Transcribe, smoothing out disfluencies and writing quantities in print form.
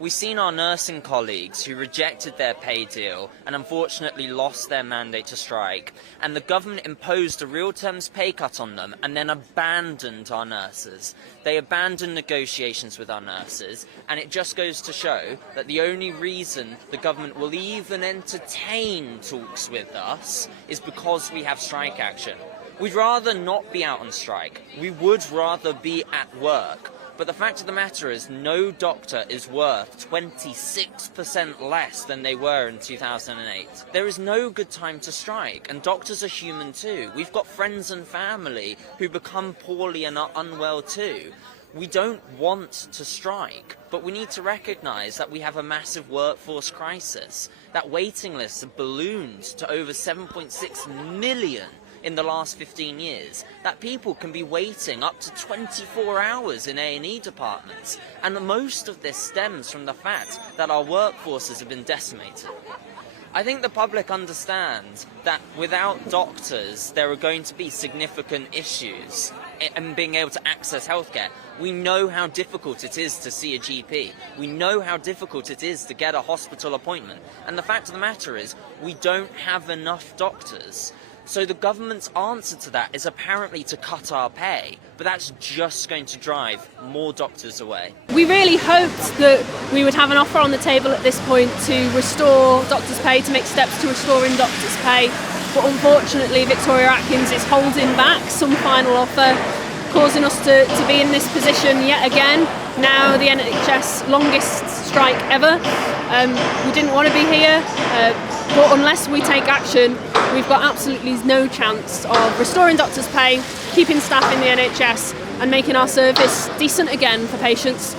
We've seen our nursing colleagues who rejected their pay deal and unfortunately lost their mandate to strike, and the government imposed a real terms pay cut on them and then abandoned our nurses. They abandoned negotiations with our nurses, and it just goes to show that the only reason the government will even entertain talks with us is because we have strike action. We'd rather not be out on strike. We would rather be at work. But the fact of the matter is, no doctor is worth 26% less than they were in 2008. There is no good time to strike, and doctors are human too. We've got friends and family who become poorly and are unwell too. We don't want to strike, but we need to recognise that we have a massive workforce crisis. That waiting lists have ballooned to over 7.6 million in the last 15 years, that people can be waiting up to 24 hours in A&E departments, and most of this stems from the fact that our workforces have been decimated. I think the public understands that without doctors there are going to be significant issues in being able to access healthcare. We know how difficult it is to see a GP. We know how difficult it is to get a hospital appointment. And the fact of the matter is, we don't have enough doctors. So the government's answer to that is apparently to cut our pay, but that's just going to drive more doctors away. We really hoped that we would have an offer on the table at this point to restore doctors' pay, to make steps to restoring doctors' pay, but unfortunately Victoria Atkins is holding back some final offer, causing us to be in this position yet again. Now the NHS longest strike ever. We didn't want to be here, but unless we take action, we've got absolutely no chance of restoring doctors' pay, keeping staff in the NHS and making our service decent again for patients.